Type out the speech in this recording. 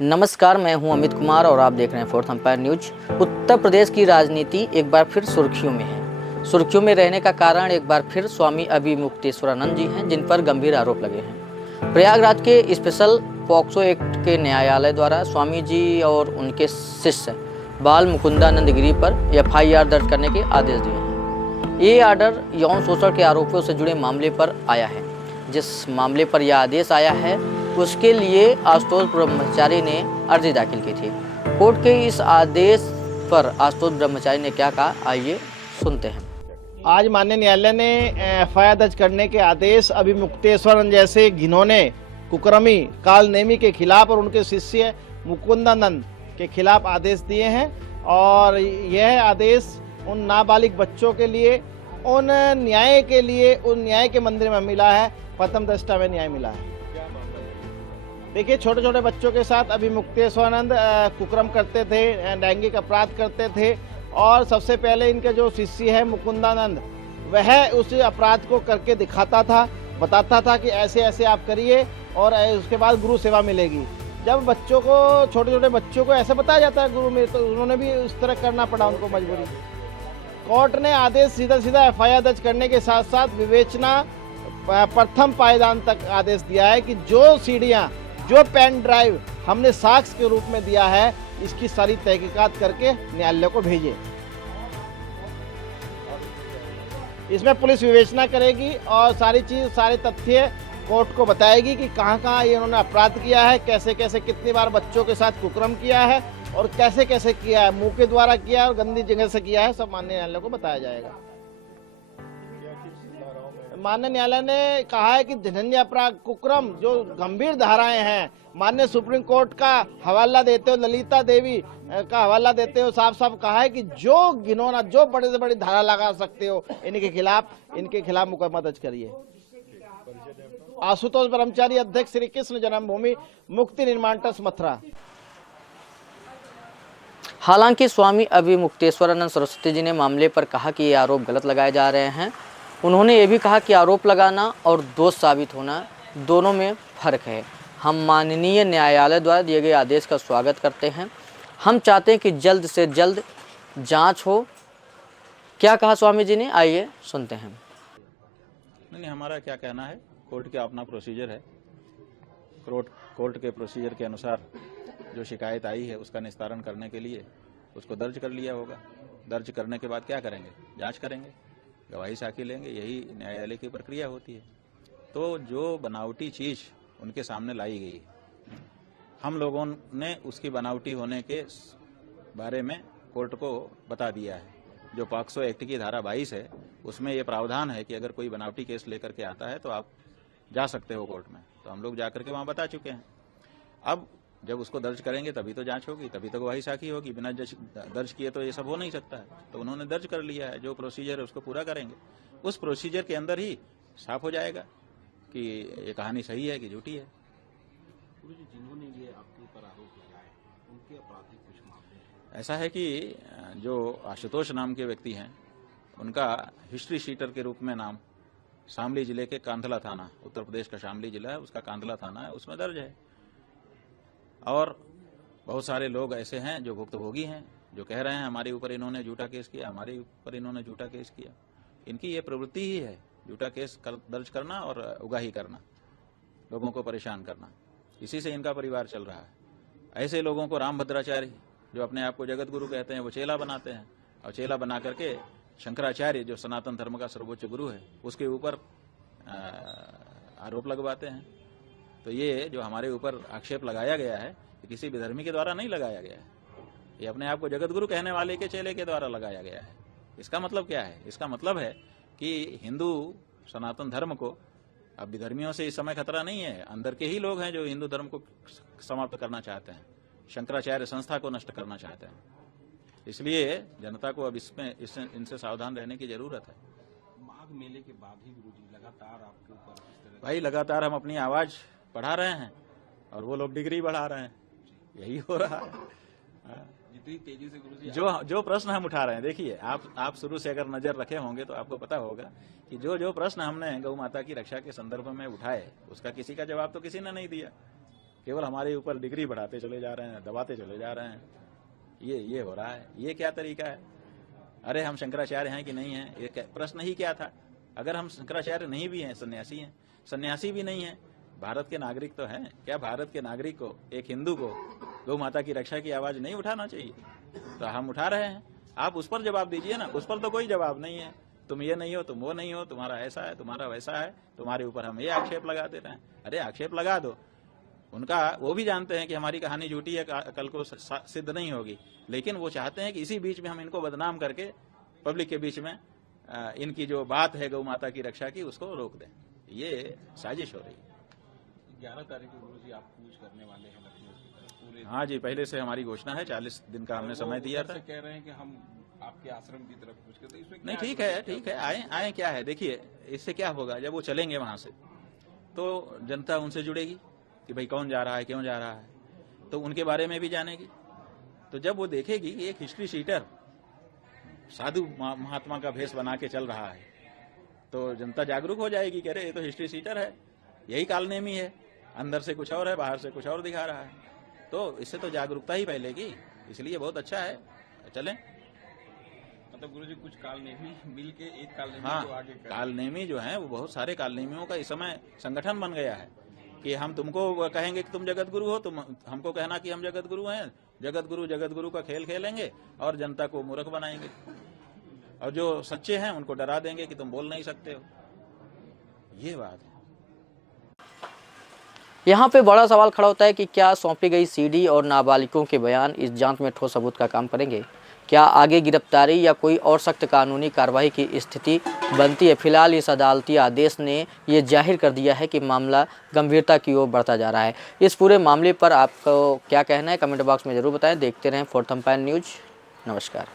नमस्कार, मैं हूं अमित कुमार और आप देख रहे हैं fourth empire news. Uttar Pradesh की राजनीति एक बार फिर सुर्खियों में है। सुर्खियों में रहने का कारण एक बार फिर स्वामी अभिमुक्तेश्वरानंद जी हैं, जिन पर गंभीर आरोप लगे हैं। प्रयागराज के स्पेशल पॉक्सो एक्ट के न्यायालय द्वारा स्वामी जी और उनके शिष्य बाल मुकुंदानंद गिरी पर FIR दर्ज करने के आदेश दिए हैं। ये आर्डर यौन शोषण के आरोपों से जुड़े मामले पर आया है। जिस मामले पर यह आदेश आया है उसके लिए आशुतोष ब्रह्मचारी ने अर्जी दाखिल की थी। कोर्ट के इस आदेश पर आशुतोष ब्रह्मचारी ने क्या कहा, आइए सुनते हैं। आज माननीय न्यायालय ने FIR दर्ज करने के आदेश अभिमुक्तेश्वरन जैसे घिनौने कुकर्मी कालनेमी के खिलाफ और उनके शिष्य मुकुंदानंद के खिलाफ आदेश दिए हैं। और यह आदेश उन नाबालिग बच्चों के लिए, उन न्याय के मंदिर में मिला है, प्रथम दृष्टा में न्याय मिला है। देखिए, छोटे छोटे बच्चों के साथ अभिमुक्तेश्वरानंद कुकर्म करते थे, लैंगिक अपराध करते थे। और सबसे पहले इनके जो शिष्य है मुकुंदानंद, वह उस अपराध को करके दिखाता था, बताता था कि ऐसे ऐसे आप करिए और उसके बाद गुरु सेवा मिलेगी। जब बच्चों को, छोटे छोटे बच्चों को ऐसे बताया जाता है गुरु में, तो उन्होंने भी उस तरह करना पड़ा उनको मजबूरी। कोर्ट ने आदेश सीधा सीधा FIR दर्ज करने के साथ साथ विवेचना प्रथम पायदान तक आदेश दिया है कि जो सीडियां, जो पेन ड्राइव हमने साक्ष्य के रूप में दिया है, इसकी सारी तहकीकात करके न्यायालय को भेजे। इसमें पुलिस विवेचना करेगी और सारे तथ्य कोर्ट को बताएगी कि कहां कहां ये उन्होंने अपराध किया है, कैसे कैसे, कितनी बार बच्चों के साथ कुकर्म किया है और कैसे कैसे किया है, मुंह के द्वारा किया है और गंदी जगह से किया है, सब माननीय न्यायालय को बताया जाएगा। माननीय न्यायालय ने कहा है कि धनंजय अपराध कुकर्म जो गंभीर धाराएं हैं, माननीय सुप्रीम कोर्ट का हवाला देते हो, ललिता देवी का हवाला देते हो, साफ साफ कहा है कि जो घिनौना, जो बड़े से बड़ी धारा लगा सकते हो इनके खिलाफ मुकदमा दर्ज करिए। आशुतोष ब्रह्मचारी, अध्यक्ष श्री कृष्ण जन्मभूमि मुक्ति निर्माण ट्रस्ट, मथुरा। हालांकि स्वामी अभिमुक्तेश्वरानंद सरस्वती जी ने मामले पर कहा कि ये आरोप गलत लगाए जा रहे हैं। उन्होंने ये भी कहा कि आरोप लगाना और दोष साबित होना दोनों में फर्क है। हम माननीय न्यायालय द्वारा दिए गए आदेश का स्वागत करते हैं। हम चाहते हैं कि जल्द से जल्द जांच हो। क्या कहा स्वामी जी ने, आइए सुनते हैं। नहीं, हमारा क्या कहना है, कोर्ट का अपना प्रोसीजर है। कोर्ट के प्रोसीजर के अनुसार जो शिकायत आई है उसका निस्तारण करने के लिए उसको दर्ज कर लिया होगा। दर्ज करने के बाद क्या करेंगे, जांच करेंगे, गवाही साखी लेंगे, यही न्यायालय की प्रक्रिया होती है। तो जो बनावटी चीज उनके सामने लाई गई, हम लोगों ने उसकी बनावटी होने के बारे में कोर्ट को बता दिया है। जो पॉक्सो एक्ट की धारा 22 है उसमें यह प्रावधान है कि अगर कोई बनावटी केस लेकर के आता है तो आप जा सकते हो कोर्ट में। तो हम लोग जाकर के वहां बता चुके हैं। अब जब उसको दर्ज करेंगे तभी तो जांच होगी, तभी तो गवाही साखी होगी। बिना दर्ज किए तो ये सब हो नहीं सकता है। तो उन्होंने दर्ज कर लिया है, जो प्रोसीजर है उसको पूरा करेंगे। उस प्रोसीजर के अंदर ही साफ हो जाएगा कि ये कहानी सही है कि झूठी है। जिन्होंने ये आपके ऊपर आरोप लगाए, उनके आपराधिक कुछ मामले ऐसा है कि जो आशुतोष नाम के व्यक्ति हैं, उनका हिस्ट्री शीटर के रूप में नाम शामली जिले के कांधला थाना, उत्तर प्रदेश का शामली जिला है, उसका कांधला थाना है, उसमें दर्ज है। और बहुत सारे लोग ऐसे हैं जो भुक्तभोगी हैं, जो कह रहे हैं हमारे ऊपर इन्होंने झूठा केस किया, हमारे ऊपर इन्होंने झूठा केस किया। इनकी ये प्रवृत्ति ही है, झूठा केस दर्ज करना और उगाही करना, लोगों को परेशान करना। इसी से इनका परिवार चल रहा है। ऐसे लोगों को रामभद्राचार्य, जो अपने आप को जगत गुरु कहते हैं, वो चेला बनाते हैं और चेला बना करके शंकराचार्य, जो सनातन धर्म का सर्वोच्च गुरु है, उसके ऊपर आरोप लगवाते हैं। तो ये जो हमारे ऊपर आक्षेप लगाया गया है, किसी भी धर्मी के द्वारा नहीं लगाया गया है, ये अपने आप को जगत गुरु कहने वाले के चेले के द्वारा लगाया गया है। इसका मतलब क्या है? इसका मतलब है कि हिंदू सनातन धर्म को, अब विधर्मियों से इस समय खतरा नहीं है, अंदर के ही लोग हैं जो हिंदू धर्म को समाप्त करना चाहते हैं, शंकराचार्य संस्था को नष्ट करना चाहते हैं। इसलिए जनता को अब इनसे सावधान रहने की जरूरत है। माघ मेले के बाद ही गुरुजी लगातार आपके ऊपर, भाई लगातार हम अपनी आवाज बढ़ा रहे हैं और वो लोग डिग्री बढ़ा रहे हैं, यही हो रहा है। जितनी तेजी से गुरुजी जो प्रश्न हम उठा रहे हैं, देखिए आप शुरू से अगर नजर रखे होंगे तो आपको पता होगा कि जो प्रश्न हमने गौ माता की रक्षा के संदर्भ में उठाए, उसका किसी का जवाब तो किसी ने नहीं दिया। केवल हमारे ऊपर डिग्री बढ़ाते चले जा रहे हैं, दबाते चले जा रहे हैं। ये हो रहा है। ये क्या तरीका है? अरे हम शंकराचार्य हैं कि नहीं हैं, ये प्रश्न ही क्या था? अगर हम शंकराचार्य नहीं भी हैं, सन्यासी हैं, सन्यासी भी नहीं हैं, भारत के नागरिक तो हैं। क्या भारत के नागरिक को, एक हिंदू को गौ माता की रक्षा की आवाज नहीं उठाना चाहिए? तो हम उठा रहे हैं। आप उस पर जवाब दीजिए ना। उस पर तो कोई जवाब नहीं है। तुम ये नहीं हो, तुम वो नहीं हो, तुम्हारा ऐसा है, तुम्हारा वैसा है, तुम्हारे ऊपर हम ये आक्षेप लगा दे रहे हैं। अरे आक्षेप लगा दो। उनका वो भी जानते हैं कि हमारी कहानी झूठी है, कल को सिद्ध नहीं होगी, लेकिन वो चाहते हैं कि इसी बीच में हम इनको बदनाम करके पब्लिक के बीच में इनकी जो बात है गौ माता की रक्षा की, उसको रोक दें। ये साजिश हो रही है। 11 तारीख को गुरु जी आप कूच करने वाले हैं लखनऊ की तरफ पूरे। हाँ जी, पहले से हमारी घोषणा है। 40 दिन का हमने समय दिया था। कह रहे हैं कि हम आपके आश्रम की तरफ कूच करते, इसमें नहीं, ठीक है, आए क्या है? देखिए, इससे क्या होगा, जब वो चलेंगे वहां से तो जनता उनसे जुड़ेगी कि भाई कौन जा रहा है, क्यों जा रहा है, तो उनके बारे में भी जानेगी। तो जब वो देखेगी कि एक हिस्ट्री शीटर साधु महात्मा का भेष बना के चल रहा है, तो जनता जागरूक हो जाएगी कि अरे ये तो हिस्ट्री शीटर है, यही कालनेमी है, अंदर से कुछ और है, बाहर से कुछ और दिखा रहा है। तो इससे तो जागरूकता ही फैलेगी। इसलिए बहुत अच्छा है, चलें। मतलब गुरु जी कुछ कालनेमी मिल के एक कालनेमी हाँ, को आगे कर। कालनेमी जो है वो बहुत सारे कालनेमियों का इस समय संगठन बन गया है कि हम तुमको कहेंगे कि तुम जगत गुरु हो, तुम हमको कहना कि हम जगत गुरु हैं, जगत गुरु का खेल खेलेंगे और जनता को मूर्ख बनाएंगे, और जो सच्चे हैं उनको डरा देंगे कि तुम बोल नहीं सकते हो। ये बात है। यहाँ पे बड़ा सवाल खड़ा होता है कि क्या सौंपी गई सीडी और नाबालिगों के बयान इस जांच में ठोस सबूत का काम करेंगे? क्या आगे गिरफ्तारी या कोई और सख्त कानूनी कार्रवाई की स्थिति बनती है? फिलहाल इस अदालती आदेश ने ये जाहिर कर दिया है कि मामला गंभीरता की ओर बढ़ता जा रहा है। इस पूरे मामले पर आपको क्या कहना है, कमेंट बॉक्स में ज़रूर बताएं। देखते रहें फोर्थ एम्पायर न्यूज़। नमस्कार।